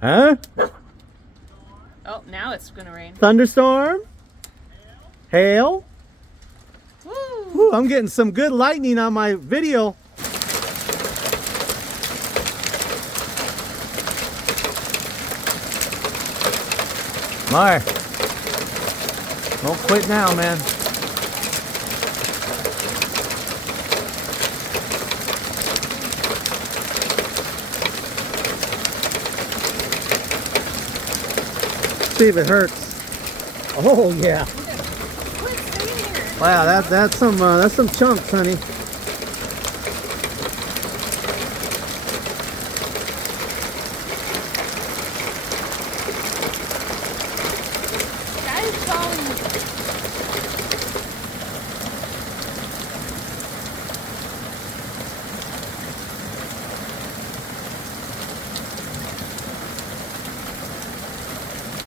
Huh? Oh, now it's gonna rain. Thunderstorm? Hail? Woo! Ooh, I'm getting some good lightning on my video. Mar, don't quit now, man. See if it hurts. Oh yeah. Quit staying here. Wow, that's some chunks, honey.